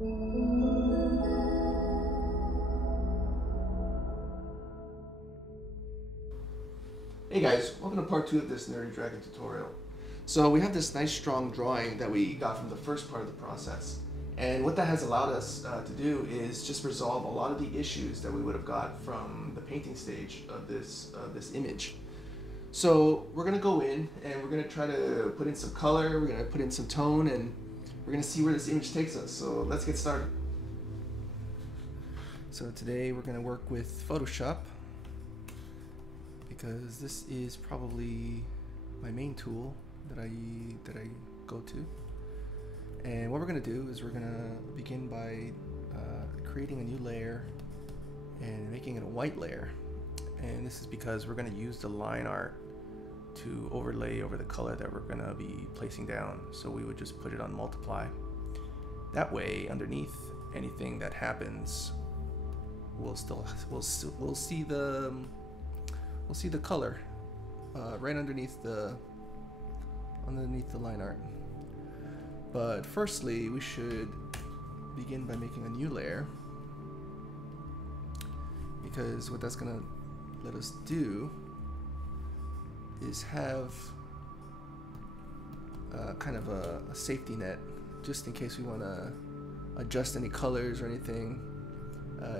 Hey guys, welcome to part 2 of this Nerdy Dragon tutorial. So we have this nice strong drawing that we got from the first part of the process. And what that has allowed us to do is just resolve a lot of the issues that we would have got from the painting stage of this image. So we're going to go in and we're going to try to put in some color, we're going to put in some tone, and we're going to see where this image takes us. So let's get started. So today we're going to work with Photoshop, because this is probably my main tool that I go to. And what we're going to do is we're going to begin by creating a new layer and making it a white layer. And this is because we're going to use the line art to overlay over the color that we're going to be placing down. So we would just put it on multiply. That way, underneath anything that happens, we'll see the color right underneath the line art. But firstly, we should begin by making a new layer, because what that's gonna let us do is have kind of a safety net, just in case we want to adjust any colors or anything.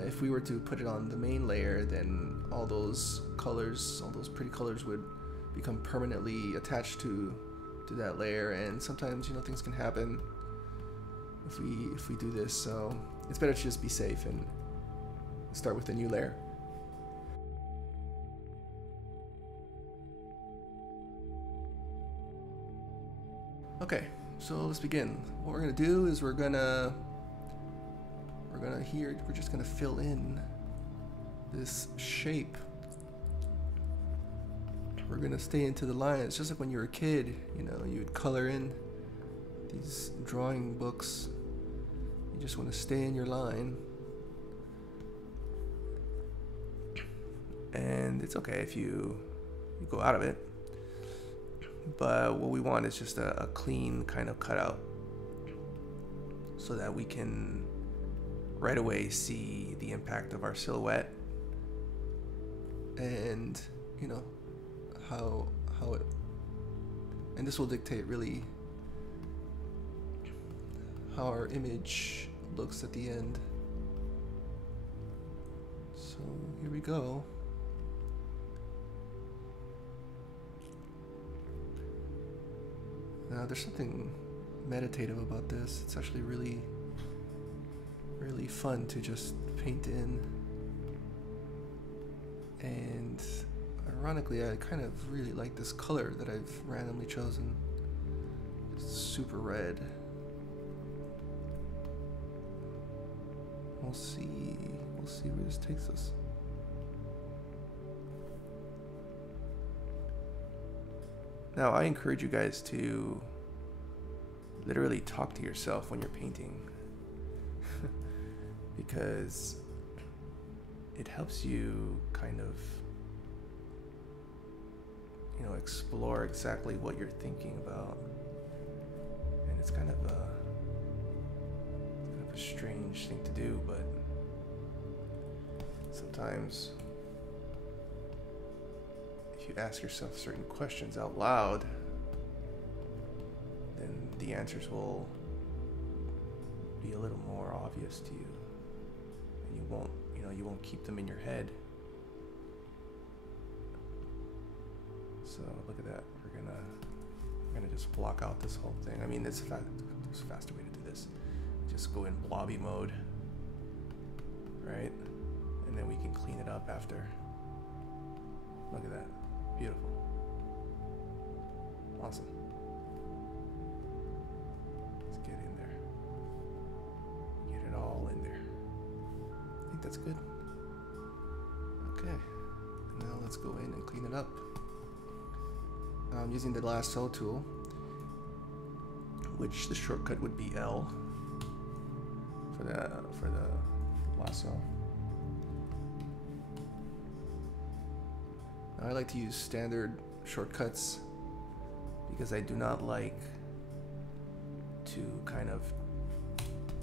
If we were to put it on the main layer, then all those colors, all those pretty colors, would become permanently attached to that layer, and sometimes, you know, things can happen if we do this. So it's better to just be safe and start with a new layer. Okay, so let's begin. What we're gonna do is we're just gonna fill in this shape. We're gonna stay into the lines, just like when you were a kid. You know, you would color in these drawing books. You just want to stay in your line, and it's okay if you go out of it. But what we want is just a clean kind of cutout, so that we can right away see the impact of our silhouette, and you know how it, and this will dictate really how our image looks at the end. So here we go. Now there's something meditative about this. It's actually really fun to just paint in. And ironically, I kind of really like this color that I've randomly chosen. It's super red. We'll see where this takes us. Now, I encourage you guys to literally talk to yourself when you're painting, because it helps you kind of, you know, explore exactly what you're thinking about. And it's kind of a strange thing to do, but sometimes if you ask yourself certain questions out loud, then the answers will be a little more obvious to you, and you won't keep them in your head. So look at that. We're gonna just block out this whole thing. I mean, there's a faster way to do this. Just go in blobby mode, right? And then we can clean it up after. Look at that. Beautiful. Awesome. Let's get in there. Get it all in there. I think that's good. Okay. Now let's go in and clean it up. I'm using the lasso tool, which the shortcut would be L for the lasso. Now, I like to use standard shortcuts because I do not like to kind of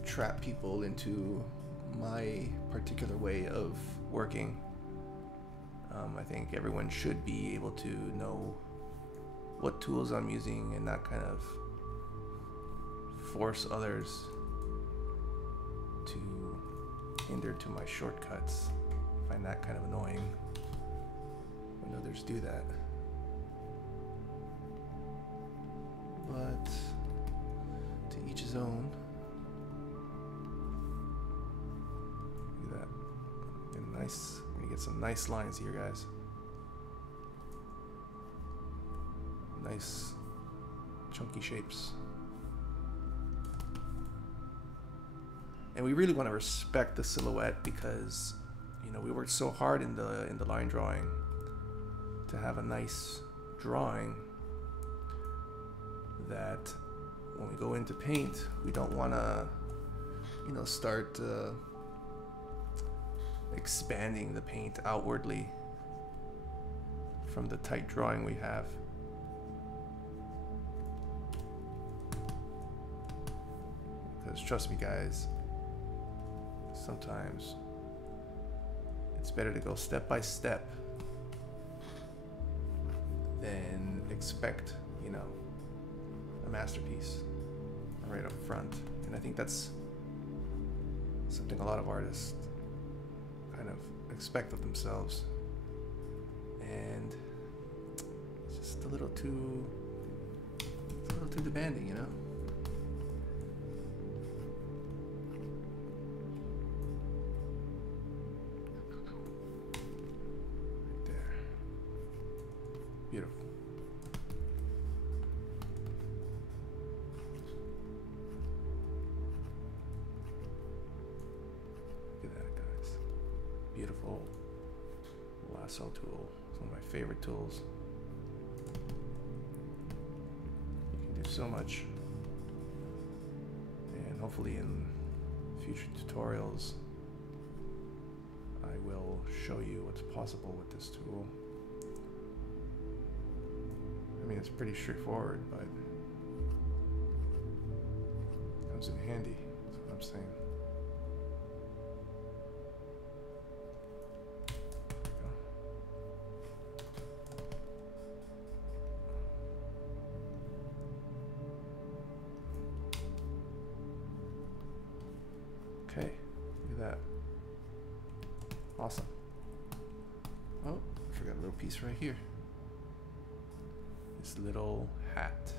trap people into my particular way of working. I think everyone should be able to know what tools I'm using and not kind of force others to hinder to my shortcuts. I find that kind of annoying when others do that. But to each his own. Look at that. Nice. We're gonna get some nice lines here, guys. Nice chunky shapes. And we really want to respect the silhouette because, you know, we worked so hard in the line drawing to have a nice drawing that when we go into paint, we don't want to, you know, start expanding the paint outwardly from the tight drawing we have. Because trust me, guys, sometimes it's better to go step by step than expect, you know, a masterpiece right up front. And I think that's something a lot of artists kind of expect of themselves, and it's just a little too demanding, you know. Right there. Beautiful. Beautiful lasso tool. It's one of my favorite tools. You can do so much. And hopefully in future tutorials I will show you what's possible with this tool. I mean, it's pretty straightforward, but it comes in handy. That's what I'm saying. Okay, look at that. Awesome. Oh, I forgot a little piece right here. This little hat.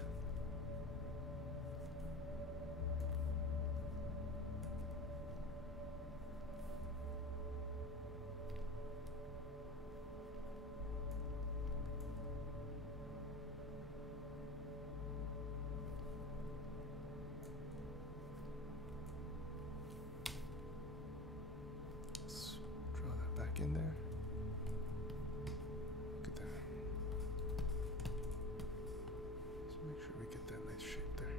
In there. Look at that. Let's make sure we get that nice shape there.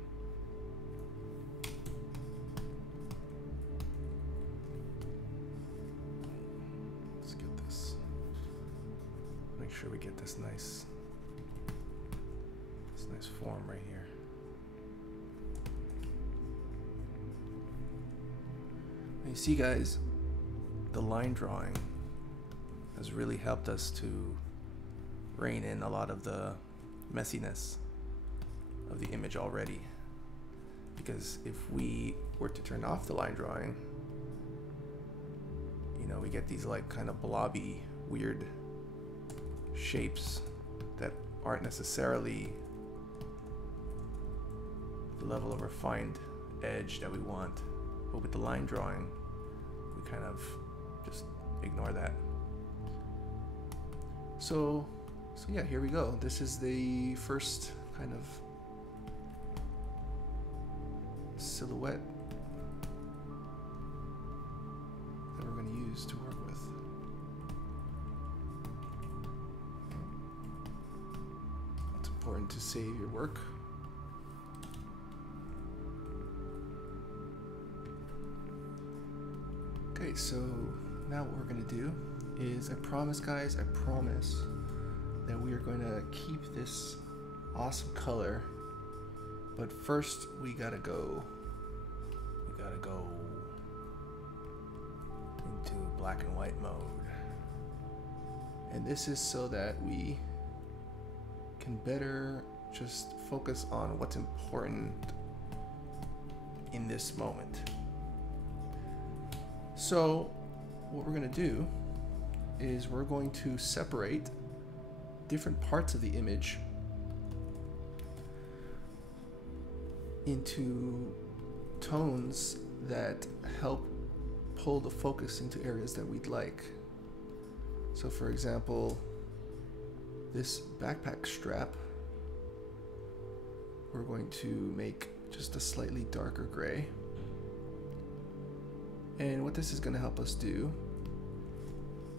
Let's get this. Make sure we get this nice form right here. And you see, guys, the line drawing has really helped us to rein in a lot of the messiness of the image already. Because if we were to turn off the line drawing, you know, we get these like kind of blobby, weird shapes that aren't necessarily the level of refined edge that we want. But with the line drawing, we kind of just ignore that. So yeah, here we go. This is the first kind of silhouette that we're going to use to work with. It's important to save your work. Okay, so now what we're going to do is, I promise, guys, I promise that we are going to keep this awesome color, but first we gotta go gotta go into black and white mode. And this is so that we can better just focus on what's important in this moment. So what we're going to do is we're going to separate different parts of the image into tones that help pull the focus into areas that we'd like. So for example, this backpack strap, we're going to make just a slightly darker gray. And what this is going to help us do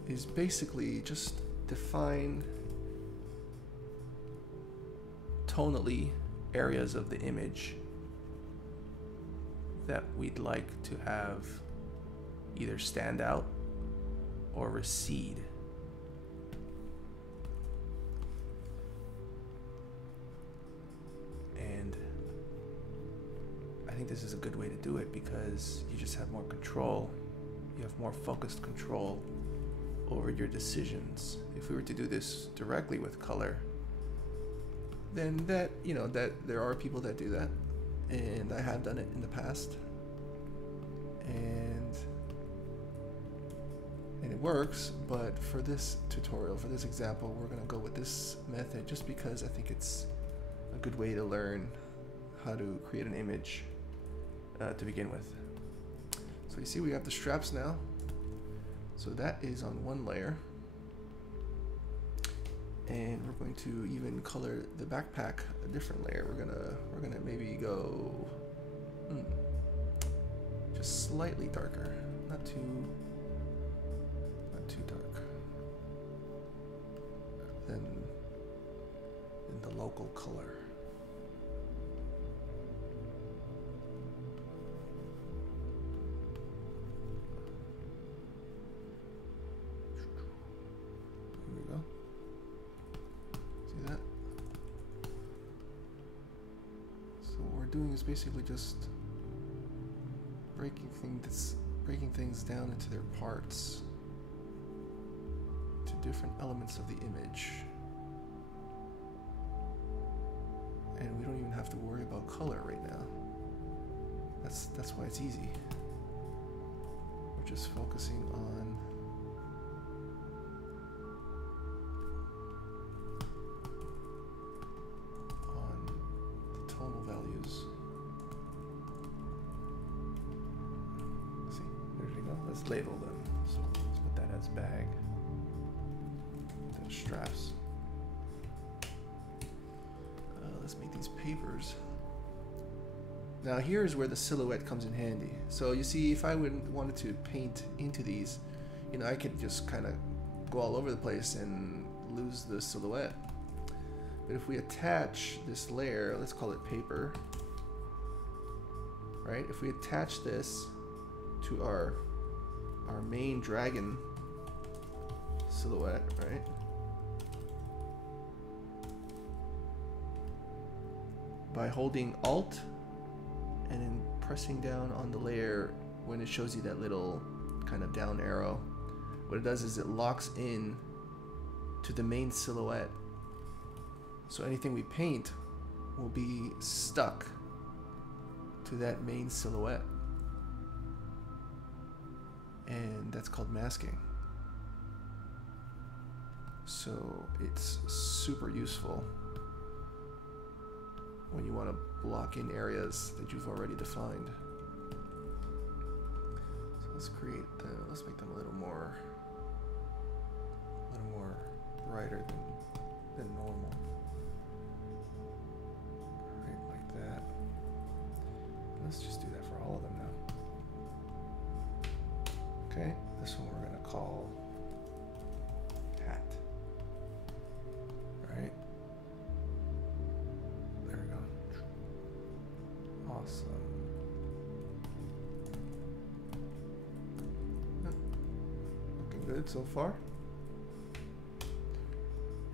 is basically just define tonally areas of the image that we'd like to have either stand out or recede. And I think this is a good way to do it because you just have more control. You have more focused control over your decisions. If we were to do this directly with color, then that there are people that do that, and I have done it in the past, and it works. But for this tutorial, for this example, we're gonna go with this method just because I think it's a good way to learn how to create an image to begin with. So you see we have the straps now. So that is on one layer. And we're going to even color the backpack a different layer. We're gonna maybe go just slightly darker, not too dark. Then in the local color. Here we go. See that? So what we're doing is basically just breaking things down into their parts, to different elements of the image. And we don't even have to worry about color right now. That's why it's easy. We're just focusing on the tonal values. See, there we go. Let's label them. So let's put that as bag. Those straps. Let's make these papers. Now here's where the silhouette comes in handy. So you see, if I wanted to paint into these, I could just kind of go all over the place and lose the silhouette. But if we attach this layer, let's call it paper, right? If we attach this to our main dragon silhouette, right? By holding Alt and then pressing down on the layer when it shows you that little kind of down arrow, what it does is it locks in to the main silhouette. So anything we paint will be stuck to that main silhouette. And that's called masking. So it's super useful when you want to block in areas that you've already defined. So let's make them a little more brighter than normal. Right, like that. Let's just do that for all of them now. Okay, this one we're gonna call hat. Right? There we go. Awesome. Looking good so far.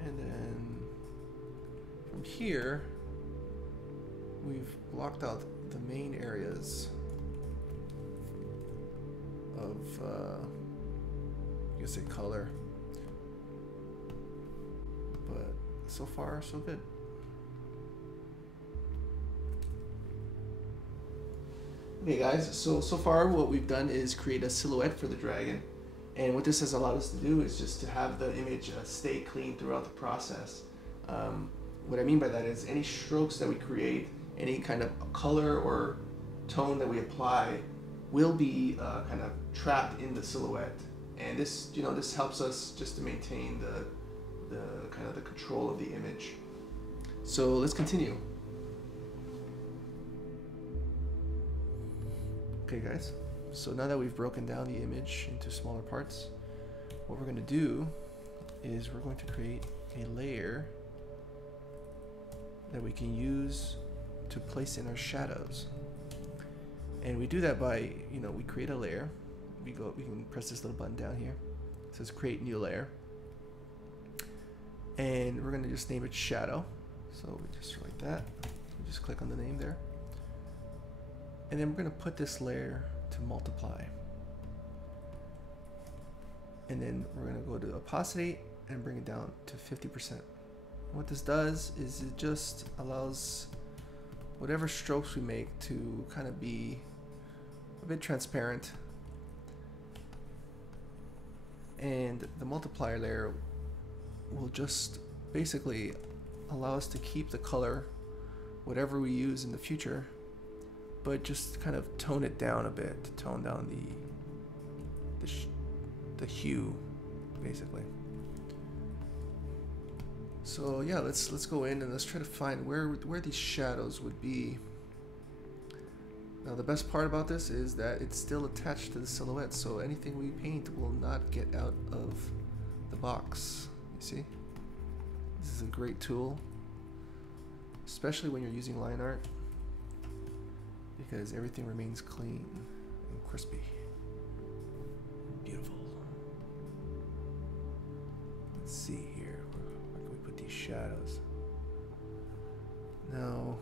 And then from here, we've blocked out the main areas you could say color. But so far, so good. Okay guys, so far what we've done is create a silhouette for the dragon. And what this has allowed us to do is just to have the image stay clean throughout the process. What I mean by that is any strokes that we create, any kind of color or tone that we apply will be kind of trapped in the silhouette. And this, you know, this helps us just to maintain the kind of the control of the image. So let's continue. Okay guys, so now that we've broken down the image into smaller parts, what we're going to do is we're going to create a layer that we can use to place in our shadows. And we do that by, you know, we create a layer. We can press this little button down here. It says create new layer. And we're going to just name it shadow. So we just like that. We just click on the name there. And then we're going to put this layer to multiply. And then we're going to go to opacity and bring it down to 50%. What this does is it just allows whatever strokes we make to kind of be a bit transparent. And the multiplier layer will just basically allow us to keep the color, whatever we use in the future, but just kind of tone it down a bit, to tone down the hue, basically. So yeah, let's go in and let's try to find where these shadows would be. Now the best part about this is that it's still attached to the silhouette, so anything we paint will not get out of the box. You see? This is a great tool, especially when you're using line art, because everything remains clean and crispy. Beautiful. Let's see here. Where can we put these shadows? Now,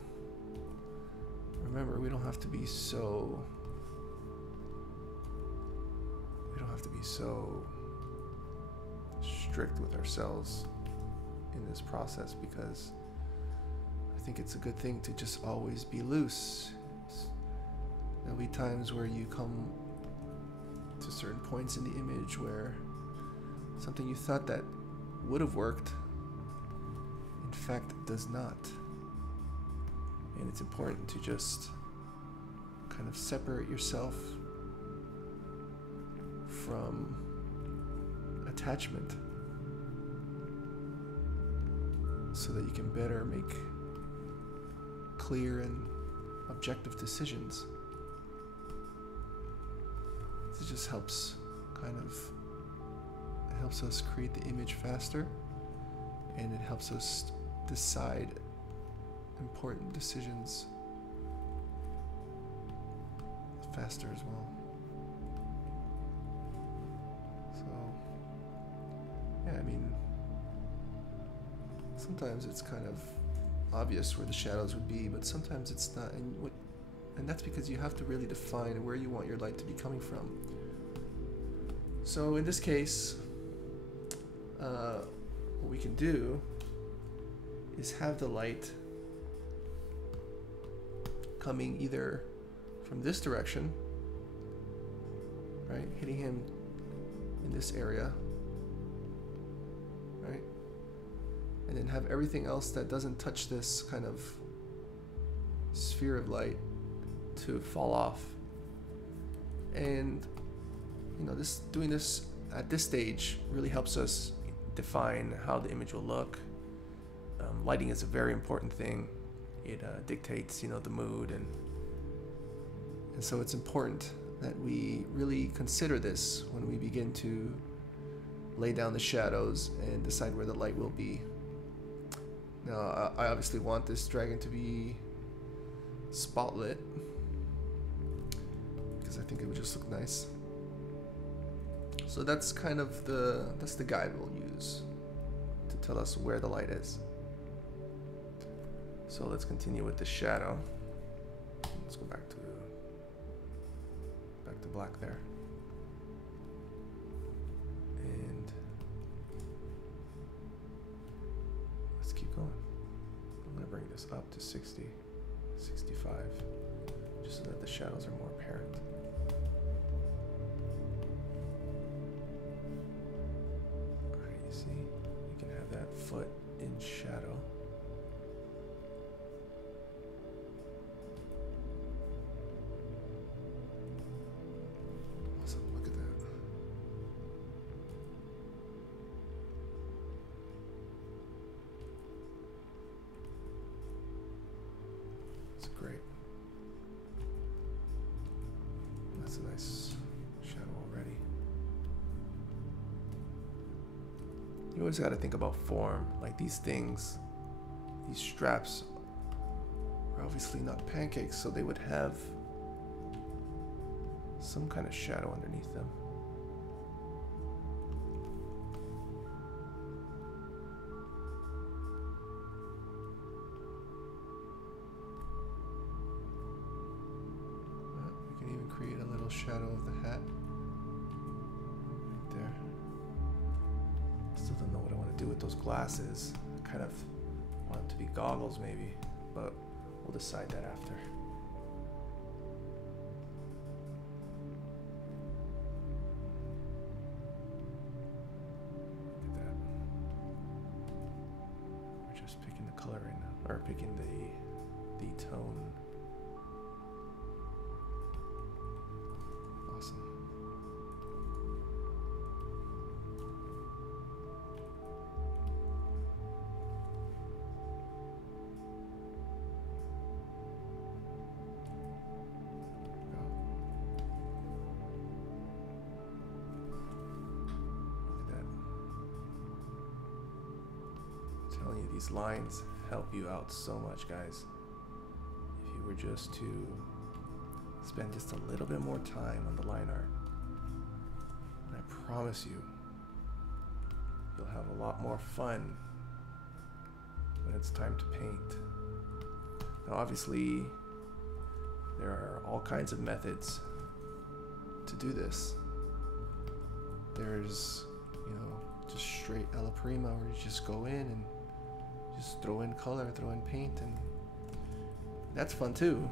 remember, we don't have to be so strict with ourselves in this process, because I think it's a good thing to just always be loose. There'll be times where you come to certain points in the image where something you thought that would have worked, in fact, does not. And it's important to just kind of separate yourself from attachment so that you can better make clear and objective decisions. It just helps it helps us create the image faster, and it helps us decide important decisions faster as well. So yeah, I mean, sometimes it's kind of obvious where the shadows would be, but sometimes it's not, and that's because you have to really define where you want your light to be coming from. So in this case, what we can do is have the light coming either from this direction, right, hitting him in this area, right, and then have everything else that doesn't touch this kind of sphere of light to fall off. And you know, doing this at this stage really helps us define how the image will look. Lighting is a very important thing. It dictates, you know, the mood, and so it's important that we really consider this when we begin to lay down the shadows and decide where the light will be. Now, I obviously want this dragon to be spotlit because I think it would just look nice. So that's kind of the guide we'll use to tell us where the light is. So let's continue with the shadow. Let's go back to black there. keep going. I'm gonna bring this up to 60, 65, just so that the shadows are more apparent. Alright, you see, you can have that foot in shadow. Awesome, look at that. It's great. That's a nice shadow already. You always got to think about form. Like these things, these straps are obviously not pancakes, so they would have some kind of shadow underneath them. We can even create a little shadow of the hat right there. Still don't know what I want to do with those glasses. I kind of want it to be goggles maybe, but we'll decide that after. Picking the color right now, or picking the tone. Awesome. Telling you, these lines help you out so much, guys. If you were just to spend just a little bit more time on the line art, I promise you, you'll have a lot more fun when it's time to paint. Now, obviously, there are all kinds of methods to do this. There's, just straight alla prima, where you just go in and just throw in color, throw in paint, and that's fun too.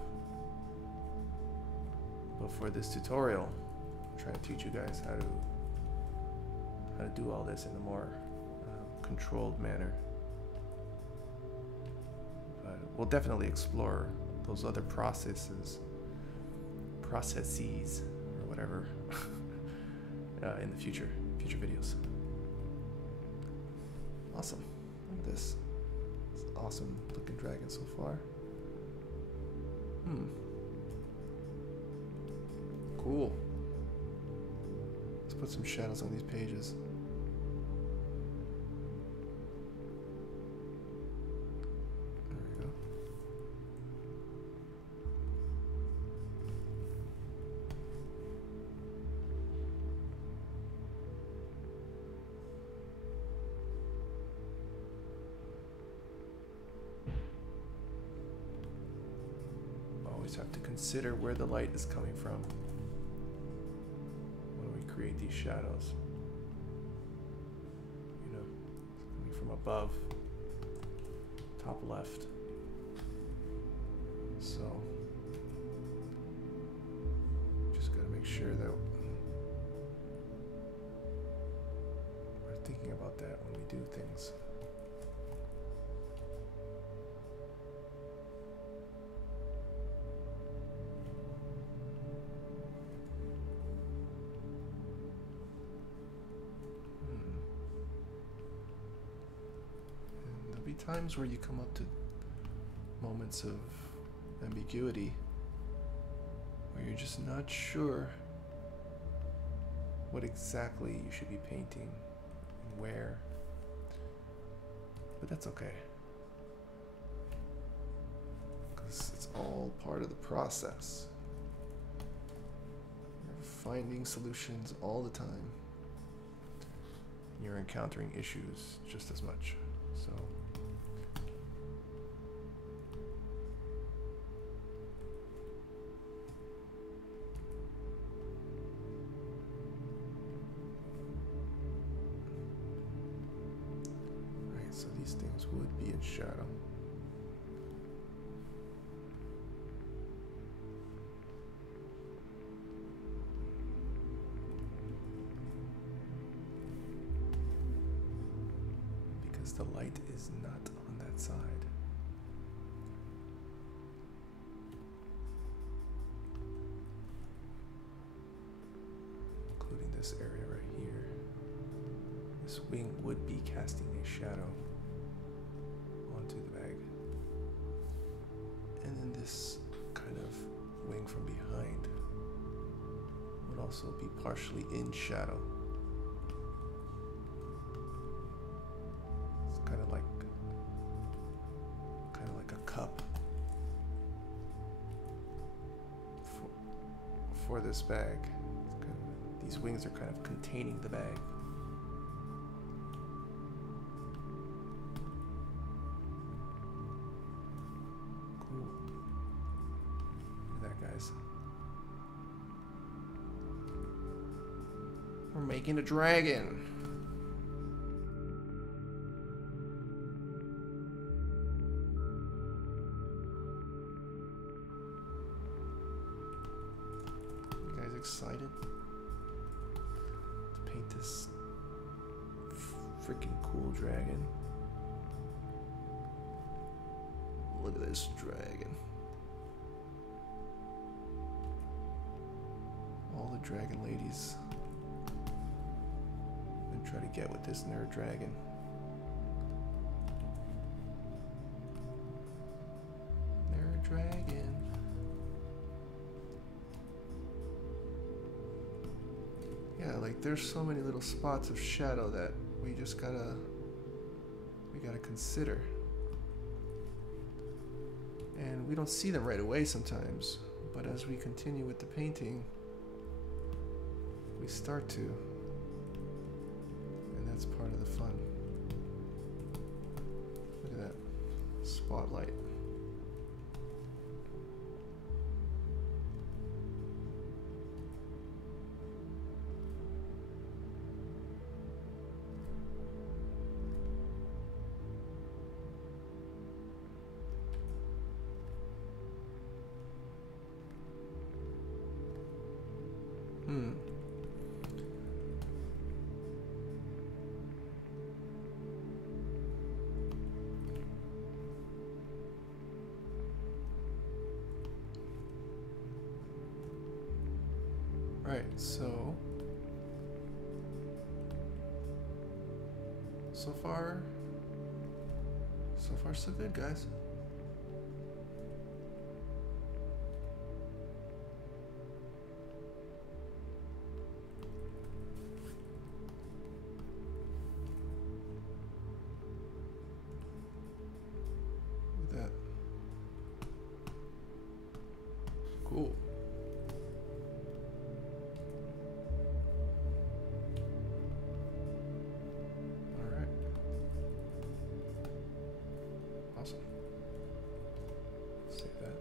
But for this tutorial, I'm trying to teach you guys how to do all this in a more controlled manner. But we'll definitely explore those other processes, or whatever, in the future videos. Awesome. Look at this. It's an awesome looking dragon so far. Cool. Let's put some shadows on these pages. There we go. Always have to consider where the light is coming from when we create these shadows. It's coming from above, top left. So just gotta make sure that we're thinking about that when we do things. Times where you come up to moments of ambiguity where you're just not sure what exactly you should be painting and where, but that's okay, because it's all part of the process. You're finding solutions all the time. You're encountering issues just as much. So these things would be in shadow. Because the light is not on that side. Including this area right here. This wing would be casting a shadow onto the bag. And then this kind of wing from behind would also be partially in shadow. It's kind of like a cup for this bag. These wings are kind of containing the bag. Cool. Look at that, guys. We're making a dragon. You guys excited? Paint this freaking cool dragon. Look at this dragon. All the dragon ladies. I'm gonna try to get with this nerd dragon. Nerd dragon. Yeah, like there's so many little spots of shadow that we gotta consider. And we don't see them right away sometimes, but as we continue with the painting, we start to, and that's part of the fun. Look at that spotlight. Right, so far so good, guys. Look at that. Cool. Awesome. Save that.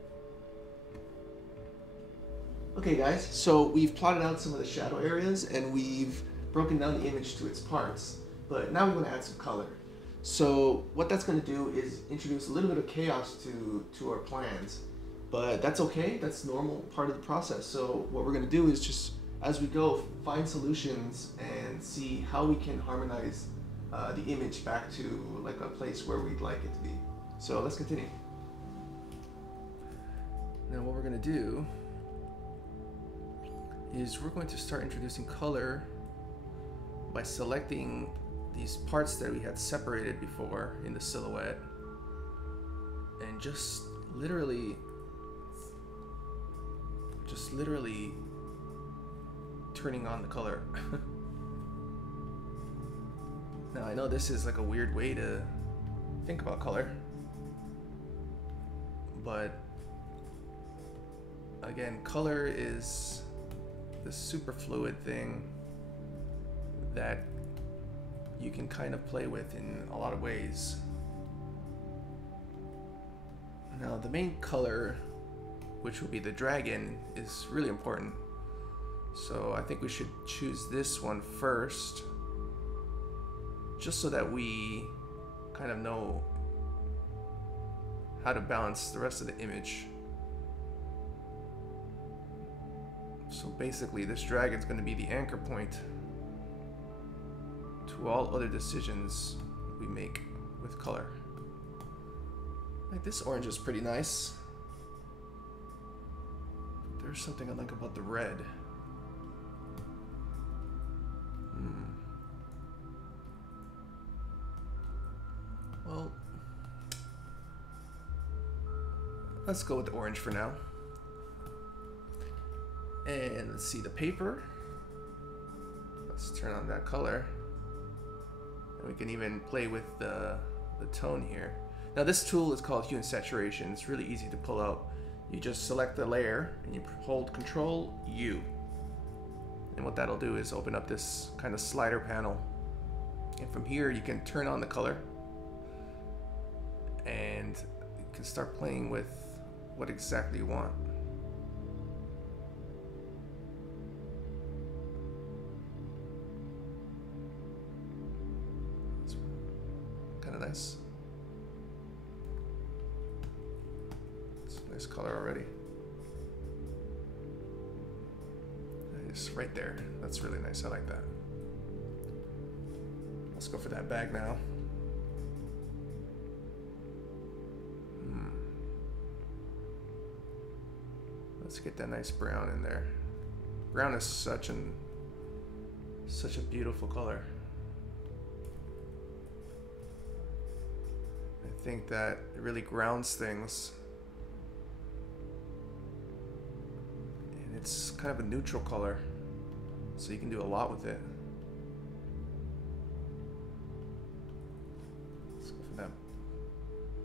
Okay guys, so we've plotted out some of the shadow areas and we've broken down the image to its parts, but now we want to add some color. So what that's going to do is introduce a little bit of chaos to our plans, but that's okay, that's normal part of the process. So what we're going to do is just, as we go, find solutions and see how we can harmonize the image back to like a place where we'd like it to be. So let's continue. Now what we're going to do is we're going to start introducing color by selecting these parts that we had separated before in the silhouette and just literally turning on the color. Now I know this is like a weird way to think about color, but again, color is the super fluid thing that you can kind of play with in a lot of ways. Now the main color, which will be the dragon, is really important. So I think we should choose this one first, just so that we kind of know how to balance the rest of the image. So basically this dragon's going to be the anchor point to all other decisions we make with color. Like this orange is pretty nice. But there's something I like about the red. Well, let's go with the orange for now. And let's see the paper. Let's turn on that color. And we can even play with the tone here. Now this tool is called Hue and Saturation. It's really easy to pull out. You just select the layer and you hold Control U. And what that'll do is open up this kind of slider panel. And from here you can turn on the color. And you can start playing with what exactly you want. It's kind of nice. It's a nice color already. It's right there. That's really nice. I like that. Let's go for that bag now. Let's get that nice brown in there. Brown is such a beautiful color. I think that it really grounds things. And it's kind of a neutral color, so you can do a lot with it. Let's go for that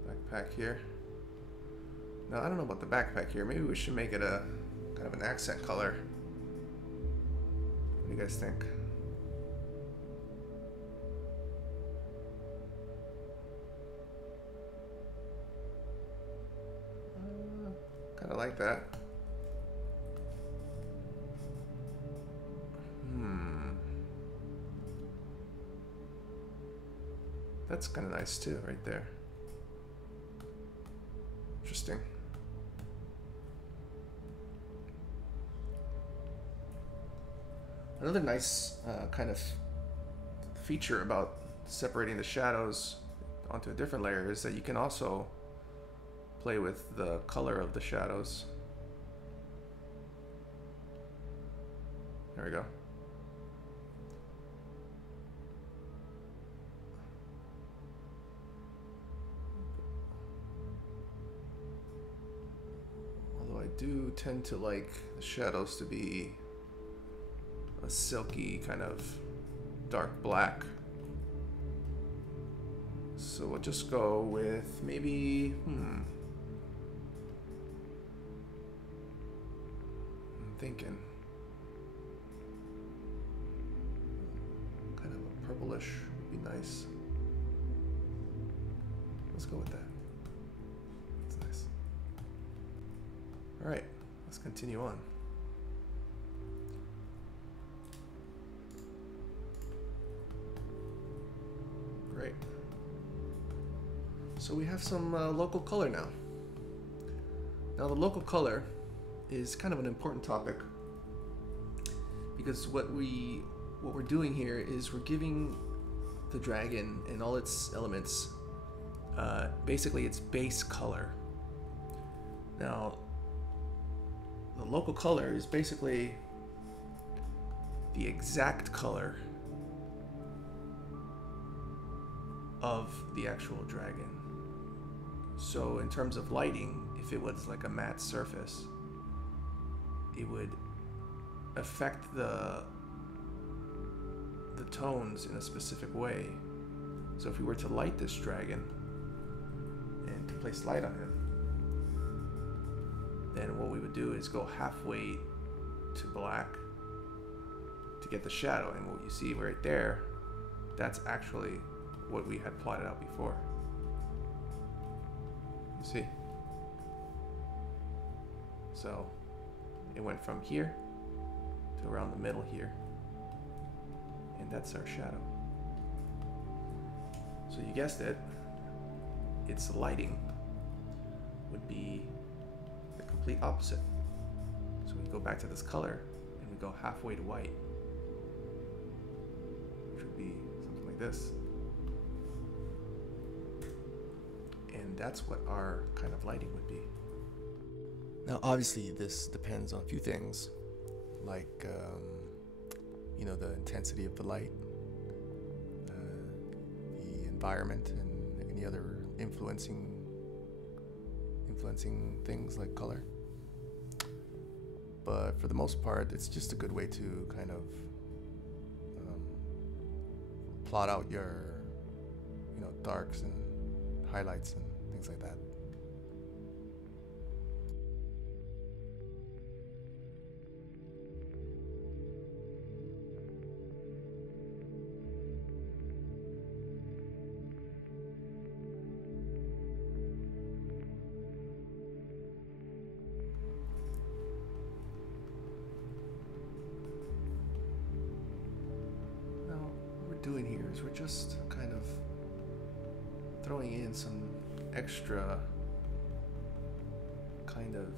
backpack here. Now, I don't know about the backpack here. Maybe we should make it a kind of an accent color. What do you guys think? Kind of like that. That's kind of nice too, right there. Interesting. Another nice kind of feature about separating the shadows onto a different layer is that you can also play with the color of the shadows. There we go. Although I do tend to like the shadows to be a silky kind of dark black. So we'll just go with maybe, I'm thinking kind of a purplish would be nice. Let's go with that. That's nice. All right, let's continue on. Great. So we have some local color now. Now the local color is kind of an important topic because what we're doing here is we're giving the dragon and all its elements basically its base color. Now the local color is basically the exact color of the actual dragon. So in terms of lighting, if it was like a matte surface, it would affect the tones in a specific way. So if we were to light this dragon and to place light on him, then what we would do is go halfway to black to get the shadow. And what you see right there, that's actually what we had plotted out before. You see? So it went from here to around the middle here, and that's our shadow. So you guessed it, its lighting would be the complete opposite. So we go back to this color and we go halfway to white, which would be something like this. And that's what our kind of lighting would be. Now, obviously, this depends on a few things, like, you know, the intensity of the light, the environment, and any other influencing things like color. But for the most part, it's just a good way to kind of plot out your, you know, darks and highlights and things like that. Doing here is we're just kind of throwing in some extra kind of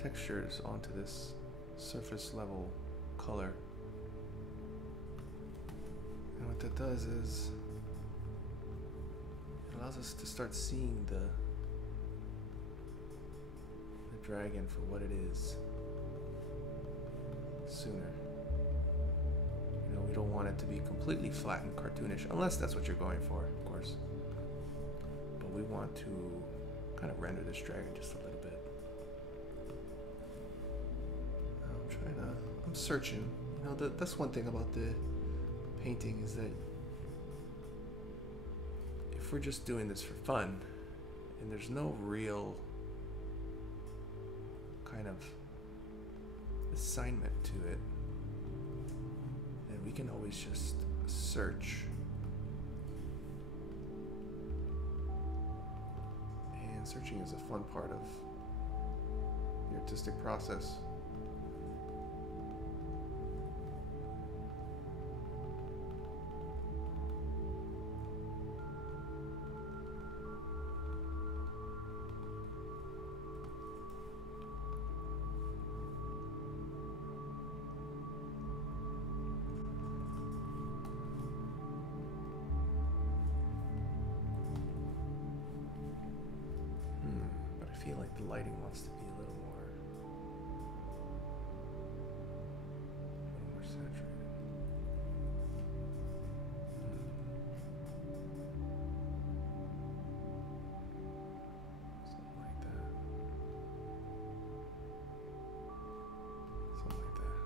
textures onto this surface level color. And what that does is it allows us to start seeing the dragon for what it is sooner. We don't want it to be completely flat and cartoonish, unless that's what you're going for, of course. But we want to kind of render this dragon just a little bit. I'm searching. You know, that's one thing about the painting, is that if we're just doing this for fun, and there's no real kind of assignment to it, we can always just search. And searching is a fun part of the artistic process. I feel like the lighting wants to be a little more saturated. Something like that. Something like that.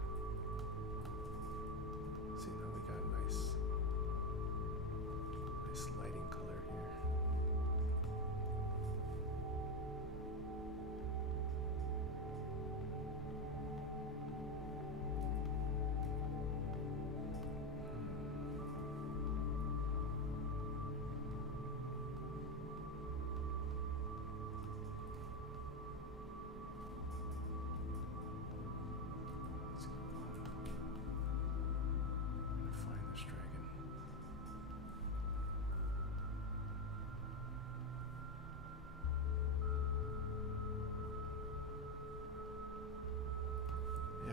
See, now we got nice lighting color here.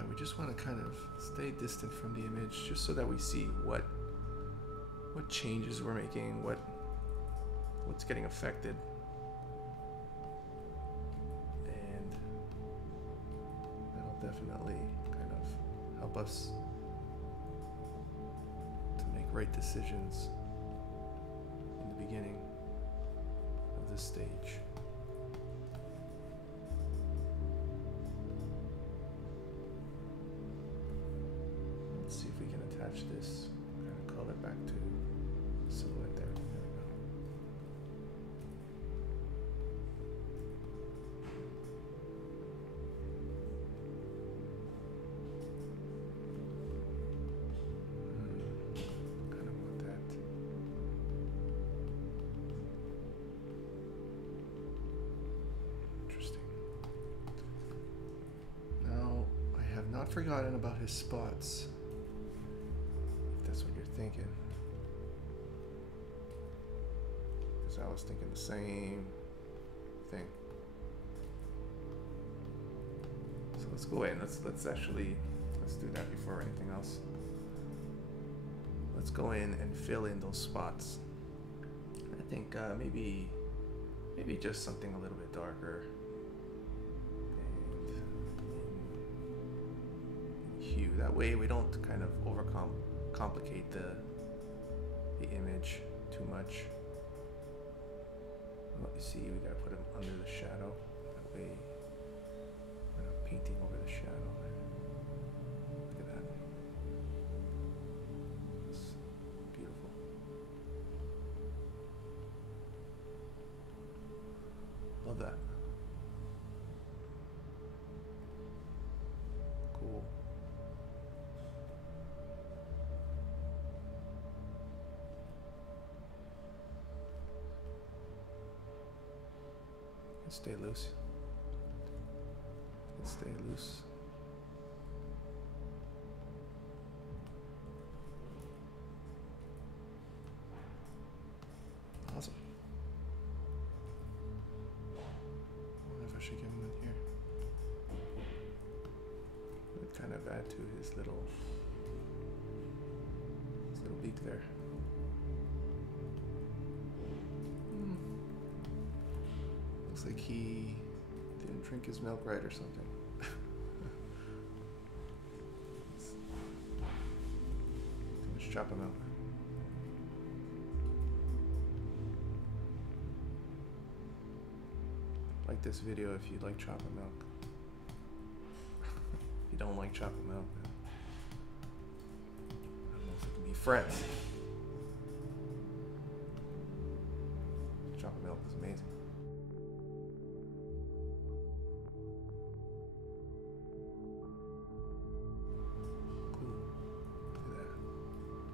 We just want to kind of stay distant from the image, just so that we see what changes we're making, what's getting affected, and that'll definitely kind of help us to make right decisions in the beginning of this stage. See if we can attach this kind of color back to the silhouette there. There we go. Kind of want that. Interesting. Now, I have not forgotten about his spots. That's what you're thinking. because I was thinking the same thing. So let's go in. Let's do that before anything else. Let's go in and fill in those spots. I think maybe just something a little bit darker. And in hue. That way we don't kind of complicate the image too much. Well, you see, we gotta put them under the shadow. That way we're not painting over the shadow. Look at that. It's beautiful. Love that. Cool. Stay loose. Stay loose. Awesome. I wonder if I should give him in here. It would kind of add to his little beak there. Looks like he didn't drink his milk right or something. Too much chocolate milk. Like this video if you like chocolate milk. If you don't like chocolate milk, then I don't know if we can be friends. Chocolate milk is amazing.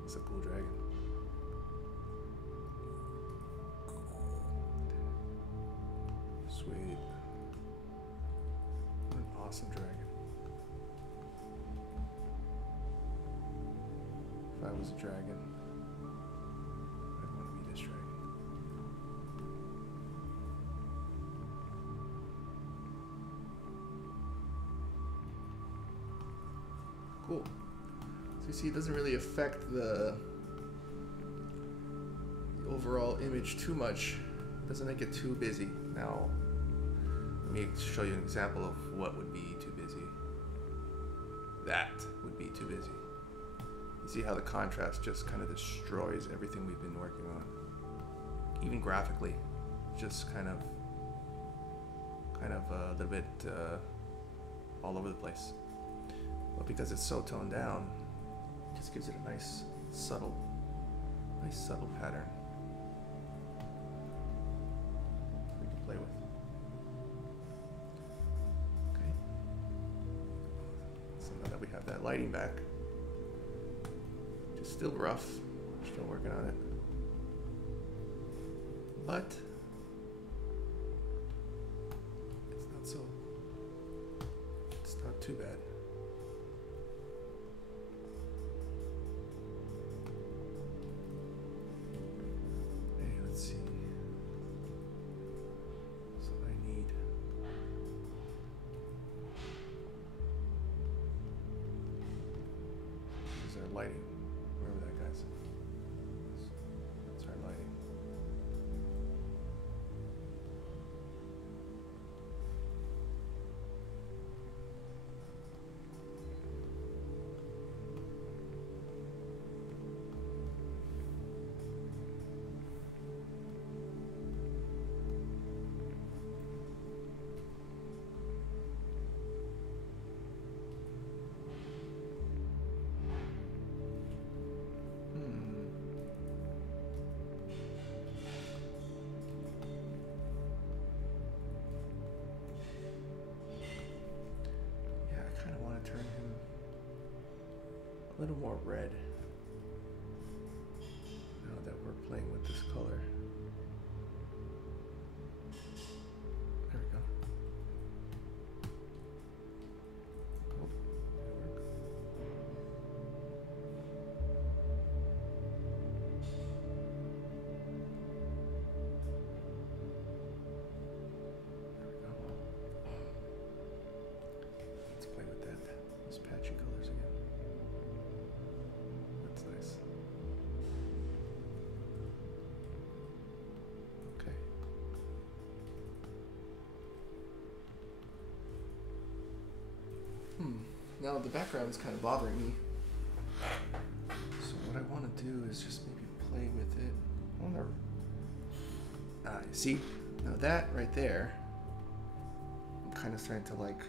A cool dragon. Sweet. What an awesome dragon. If I was a dragon, I'd want to be this dragon. Cool. So you see, it doesn't really affect the overall image too much. It doesn't make it too busy. Now, let me show you an example of what would be too busy. That would be too busy. You see how the contrast just kind of destroys everything we've been working on. Even graphically, just kind of a little bit all over the place. But because it's so toned down, it just gives it a nice subtle pattern we can play with. Okay. So now that we have that lighting back, just still rough, still working on it, but it's not too bad. Lighting, remember that, guys. That's our lighting. Turn him a little more red now that we're playing with this color. There we go. Oh, that'll work. Now the background is kind of bothering me. So what I want to do is just maybe play with it. I want to. You see? Now that right there, I'm kind of starting to like.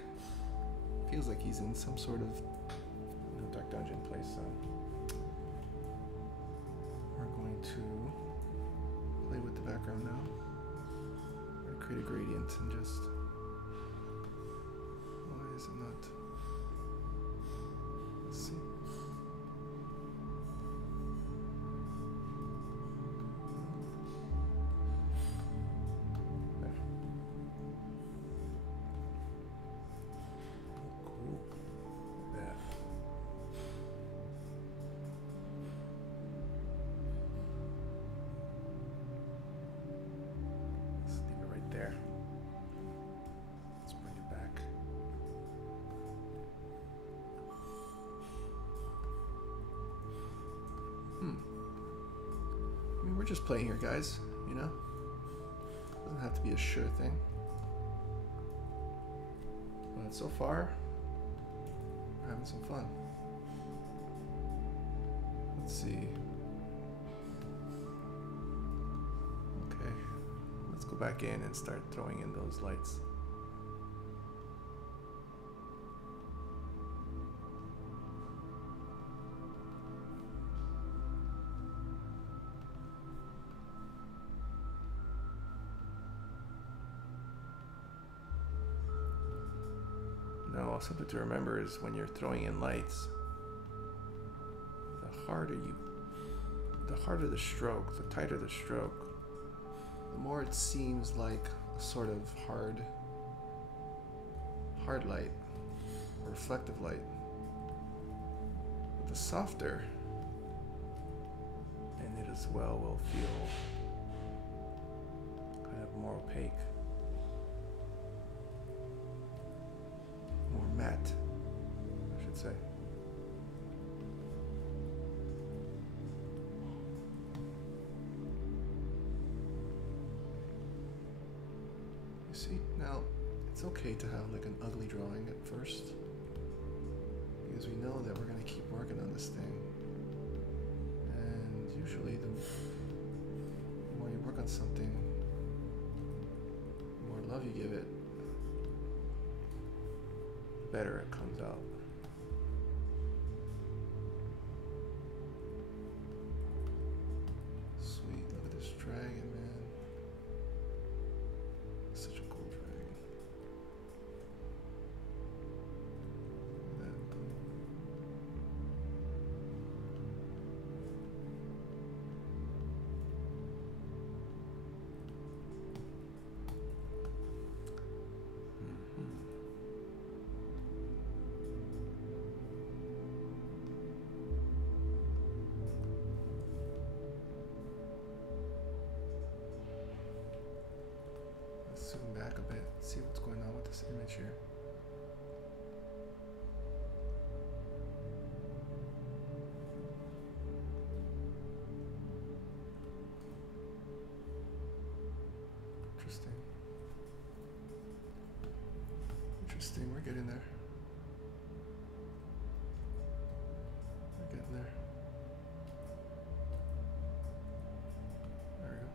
Feels like he's in some sort of dark dungeon place. So we're going to play with the background now. We're going to create a gradient and just. Why is it not? Let's see. There. Cool. Like that. Let's leave it right there. Let's bring it back. I mean, we're just playing here, guys, you know? Doesn't have to be a sure thing. But so far, we're having some fun. Let's see. Okay, let's go back in and start throwing in those lights. No, something to remember is when you're throwing in lights, the harder the stroke, the tighter the stroke, the more it seems like a sort of hard light, or reflective light. But the softer, and it as well will feel kind of more opaque. More matte, I should say. You see, now it's okay to have like an ugly drawing at first, because we know that we're going to keep working on this thing. And usually the more you work on something, the more love you give it, better it comes out. Sweet, look at this dragon, man. Such a cool dragon. Look at that. Zoom back a bit, see what's going on with this image here. Interesting. Interesting, we're getting there. We're getting there. There we go.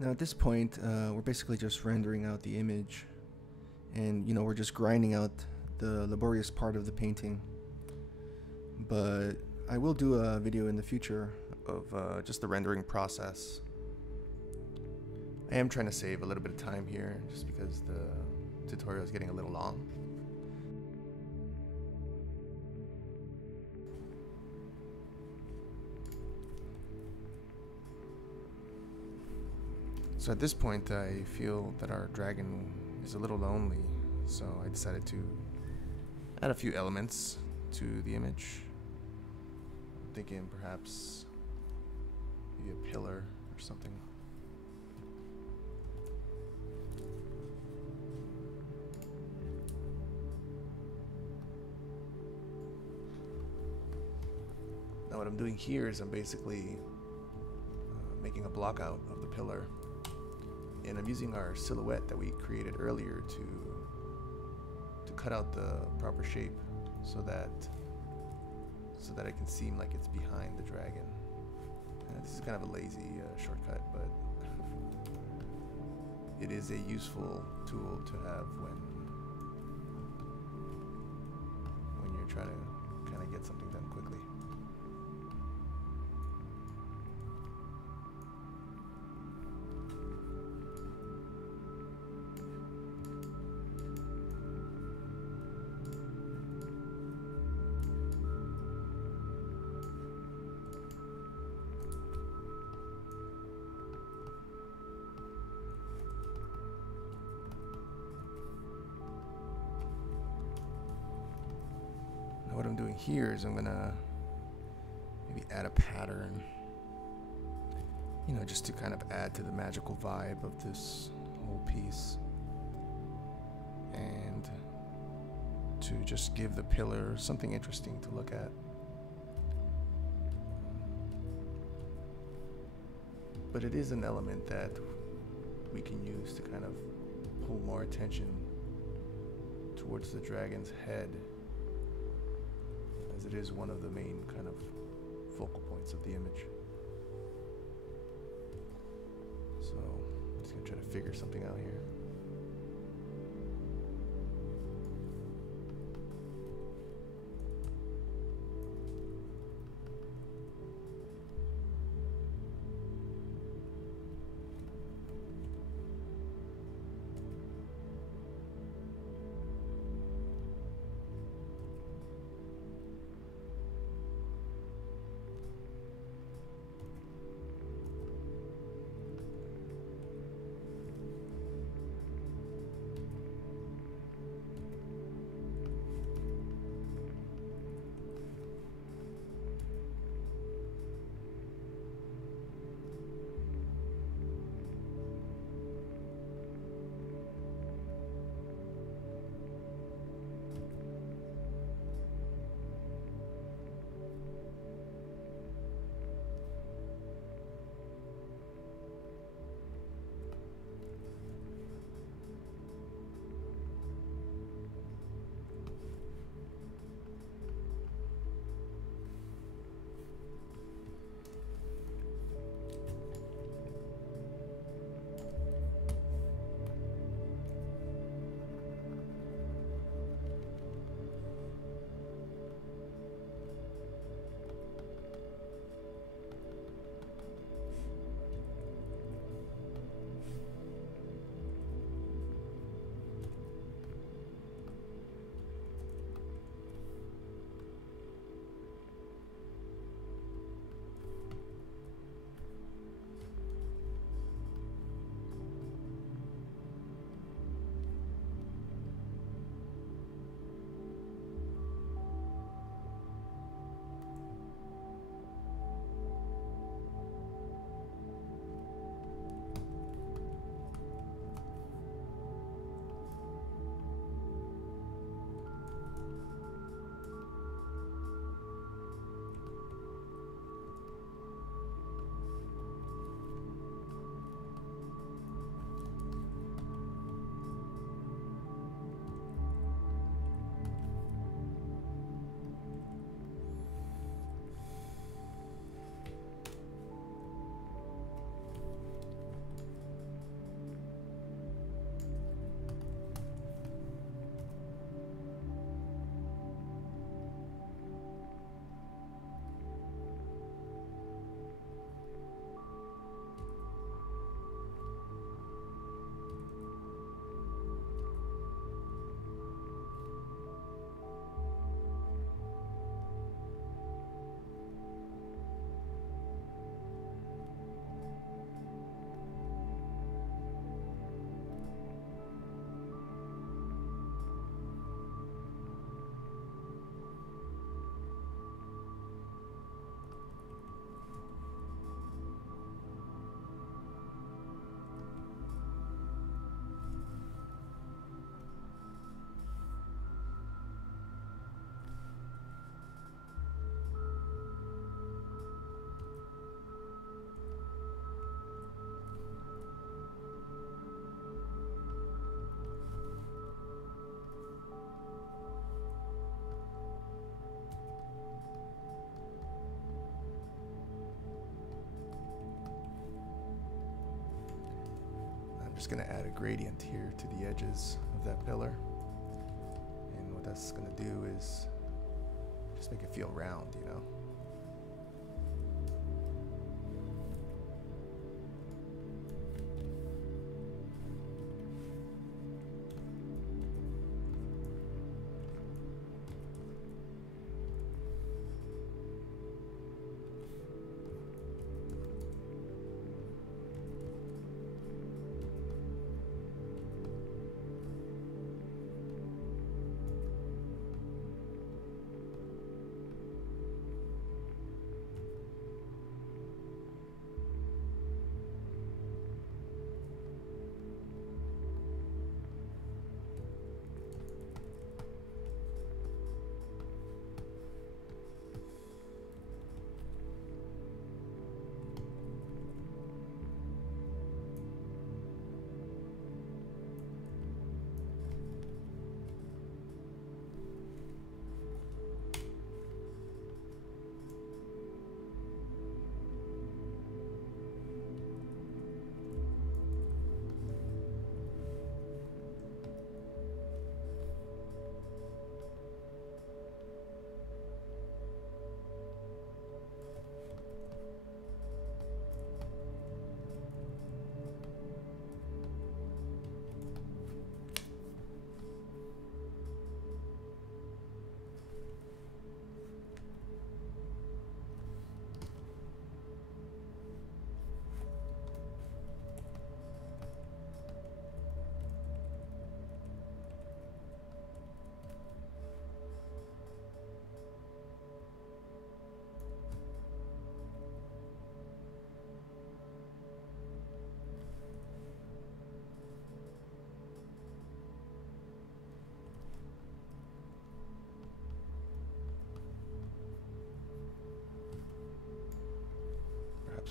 Now at this point, we're basically just rendering out the image, and you know, we're just grinding out the laborious part of the painting. But I will do a video in the future of just the rendering process. I am trying to save a little bit of time here, just because the tutorial is getting a little long. So at this point, I feel that our dragon is a little lonely, so I decided to add a few elements to the image. I'm thinking perhaps maybe a pillar or something. Now what I'm doing here is I'm basically making a block out of the pillar, and I'm using our silhouette that we created earlier to cut out the proper shape so that it can seem like it's behind the dragon. This is kind of a lazy shortcut, but it is a useful tool to have when you're trying to kind of get something done quickly. What I'm doing here is I'm gonna maybe add a pattern, you know, just to kind of add to the magical vibe of this whole piece, and to just give the pillar something interesting to look at. But it is an element that we can use to kind of pull more attention towards the dragon's head, as it is one of the main kind of focal points of the image. So I'm just gonna try to figure something out here. just going to add a gradient here to the edges of that pillar. And what that's going to do is just make it feel round, you know.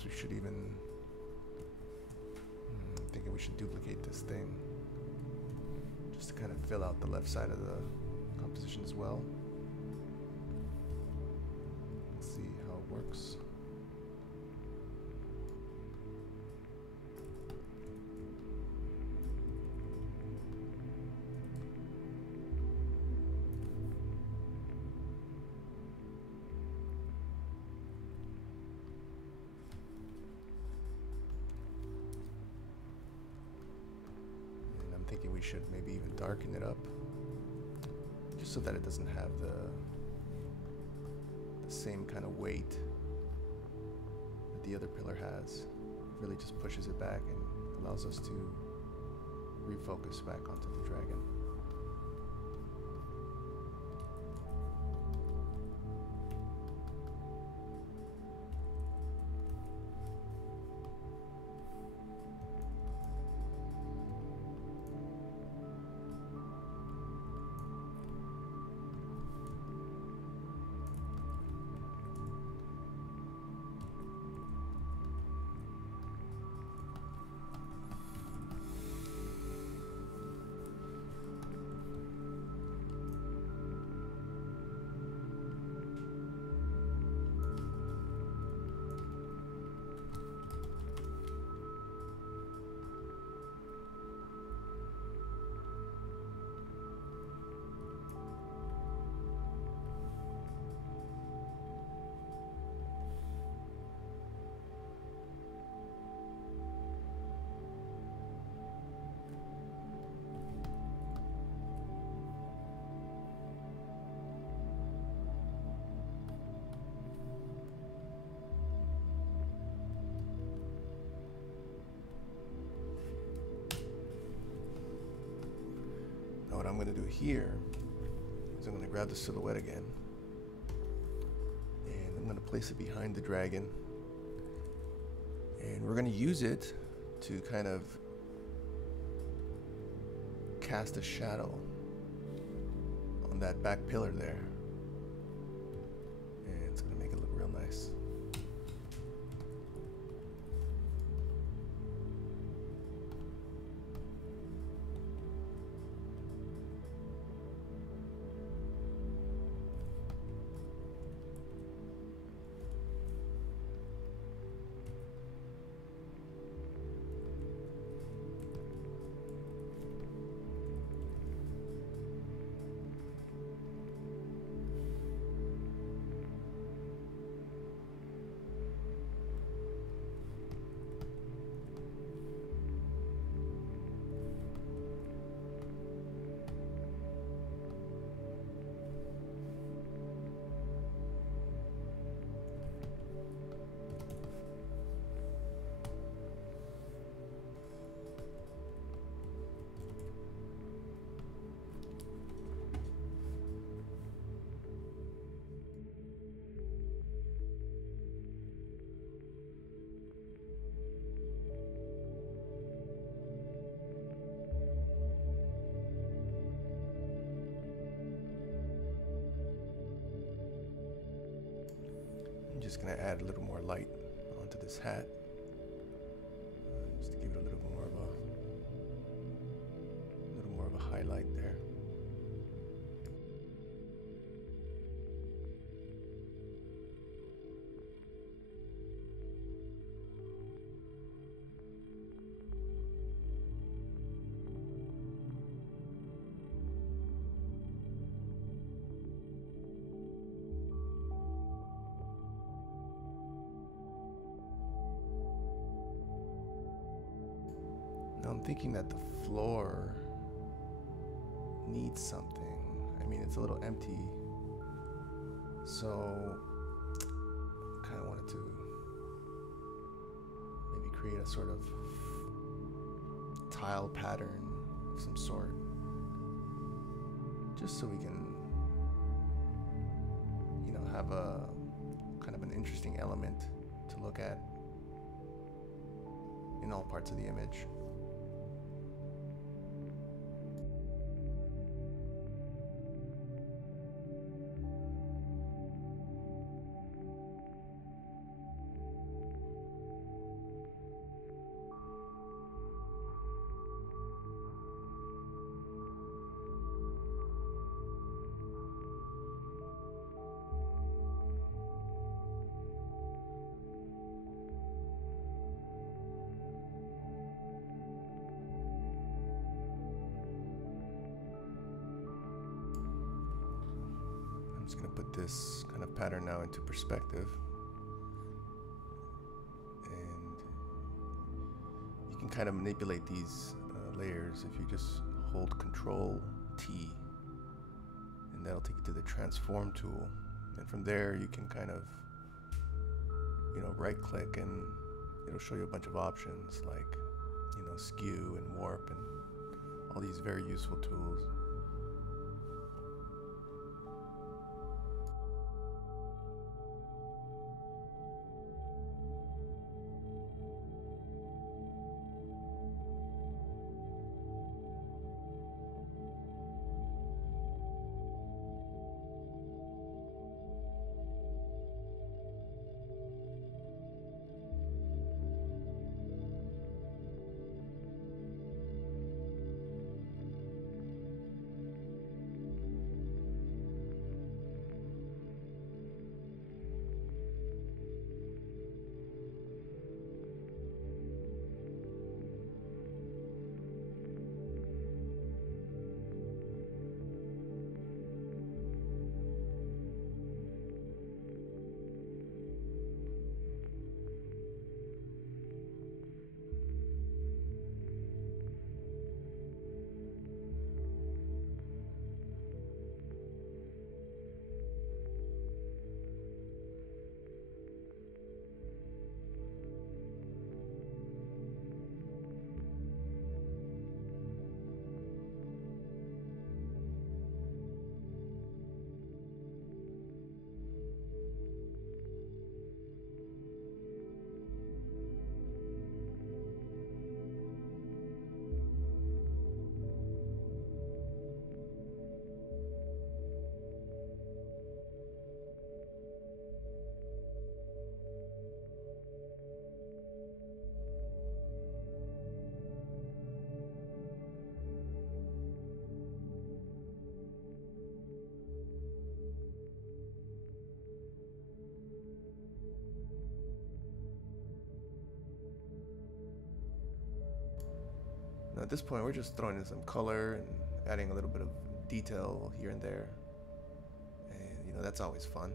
We should even, I'm thinking we should duplicate this thing just to kind of fill out the left side of the composition as well. Let's see how it works. Thinking we should maybe even darken it up just so that it doesn't have the same kind of weight that the other pillar has. It really just pushes it back and allows us to refocus back onto the dragon. What I'm going to do here is I'm going to grab the silhouette again and I'm going to place it behind the dragon, and we're going to use it to kind of cast a shadow on that back pillar there, and it's going to make it look real nice. just gonna add a little more light onto this hat, just to give it a little more of a highlight there. Now I'm thinking that the floor needs something. I mean, it's a little empty, so kind of wanted to maybe create a sort of tile pattern of some sort, just so we can, you know, have a kind of an interesting element to look at in all parts of the image. I'm just going to put this kind of pattern now into perspective, and you can kind of manipulate these layers if you just hold Control T, and that'll take you to the transform tool, and from there you can kind of, you know, right click and it'll show you a bunch of options like, you know, skew and warp and all these very useful tools. Now at this point, we're just throwing in some color and adding a little bit of detail here and there. And, you know, that's always fun.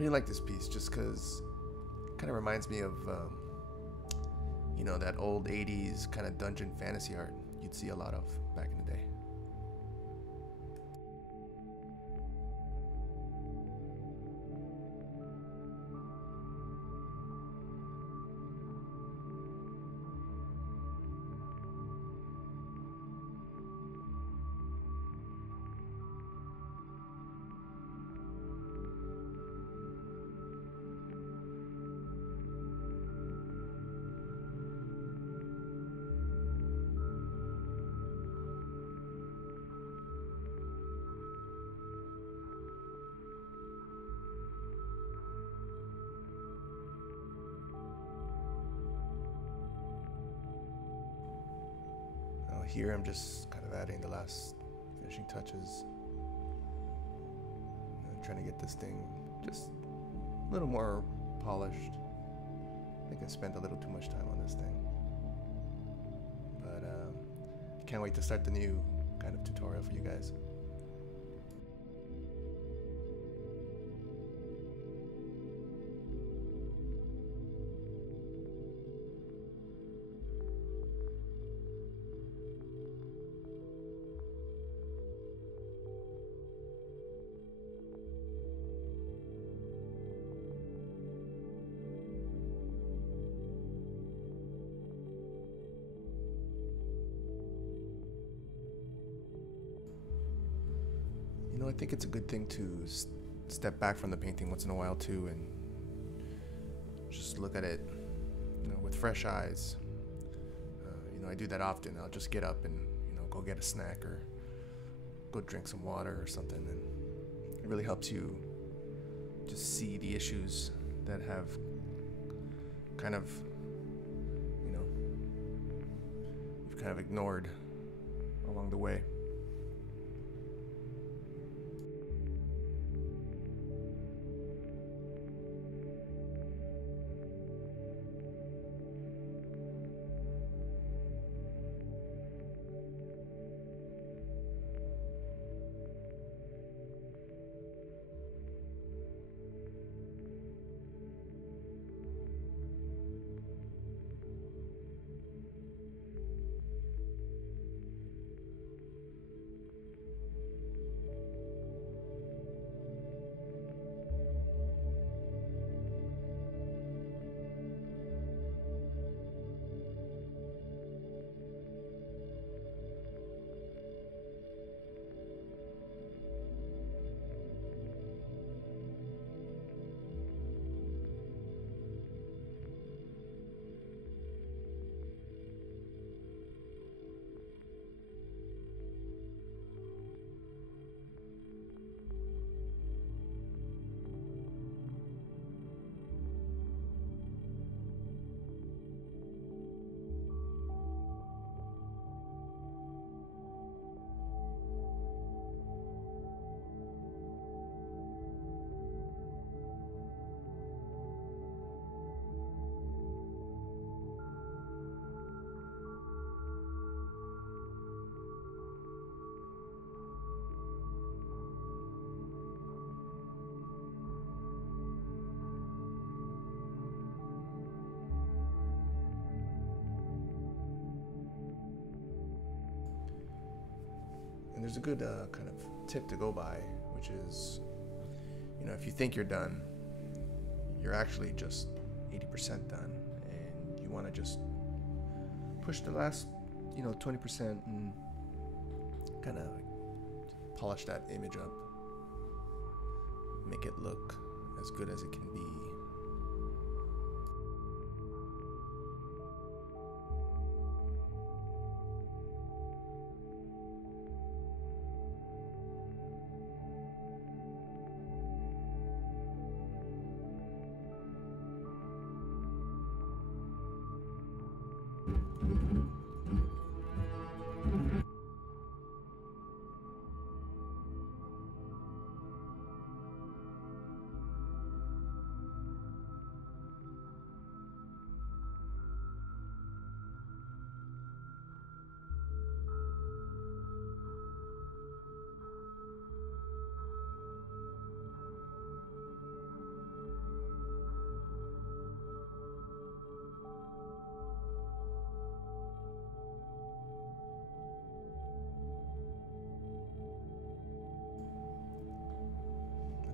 really like this piece just because it kind of reminds me of, you know, that old 80s kind of dungeon fantasy art you'd see a lot of back in the day. Here I'm just kind of adding the last finishing touches, trying to get this thing just a little more polished. I think I spent a little too much time on this thing, but can't wait to start the new kind of tutorial for you guys. You know, I think it's a good thing to step back from the painting once in a while too, and just look at it, you know, with fresh eyes. You know, I do that often. I'll just get up and, you know, go get a snack or go drink some water or something, and it really helps you just see the issues that have kind of, you know, you've kind of ignored along the way. And there's a good kind of tip to go by, which is, you know, if you think you're done, you're actually just 80% done, and you want to just push the last, you know, 20% and kind of polish that image up, make it look as good as it can be.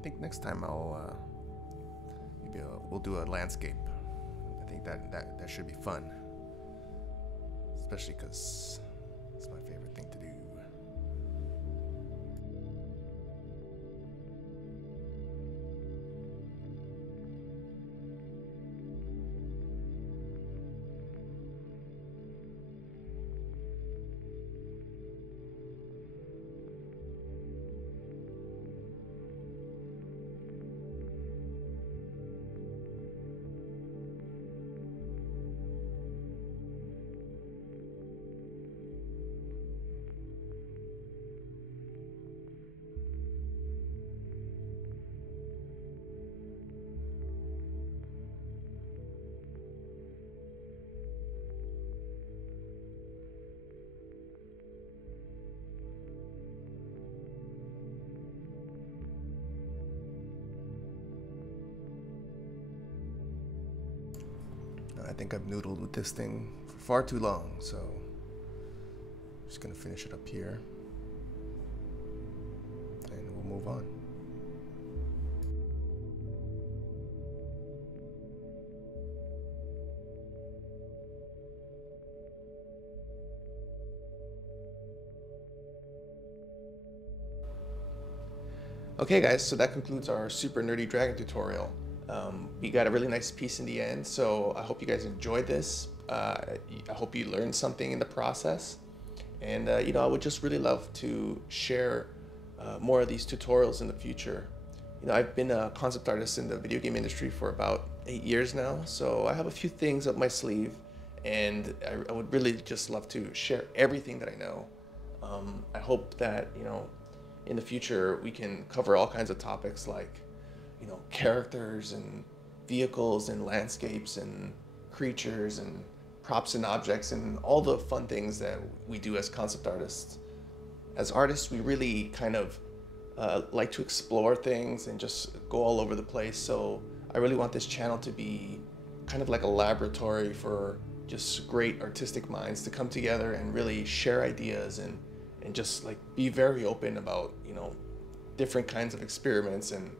think next time we'll do a landscape. I think that should be fun, especially because it's my favorite thing to do. I think I've noodled with this thing for far too long, so I'm just gonna finish it up here and we'll move on. Okay guys, so that concludes our super nerdy dragon tutorial. We got a really nice piece in the end, so I hope you guys enjoyed this. I hope you learned something in the process. And you know, I would just really love to share more of these tutorials in the future. You know, I've been a concept artist in the video game industry for about 8 years now, so I have a few things up my sleeve, and I would really just love to share everything that I know. I hope that, you know, in the future we can cover all kinds of topics like, you know, characters and vehicles and landscapes and creatures and props and objects and all the fun things that we do as concept artists. As artists, we really kind of like to explore things and just go all over the place. So I really want this channel to be kind of like a laboratory for just great artistic minds to come together and really share ideas and just like be very open about, you know, different kinds of experiments and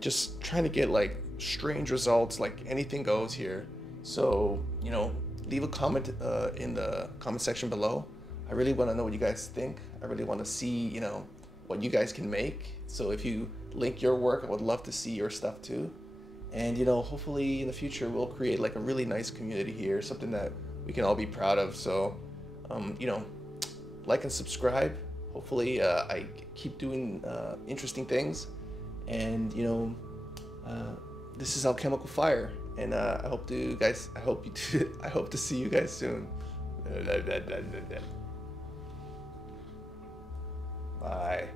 just trying to get like strange results. Like anything goes here. So, you know, leave a comment in the comment section below. I really want to know what you guys think. I really want to see, you know, what you guys can make. So if you link your work, I would love to see your stuff too. And, you know, hopefully in the future we'll create like a really nice community here, something that we can all be proud of. So, you know, like and subscribe. Hopefully I keep doing interesting things. And, you know, this is Alchemical Fire, and I hope to see you guys soon. Bye.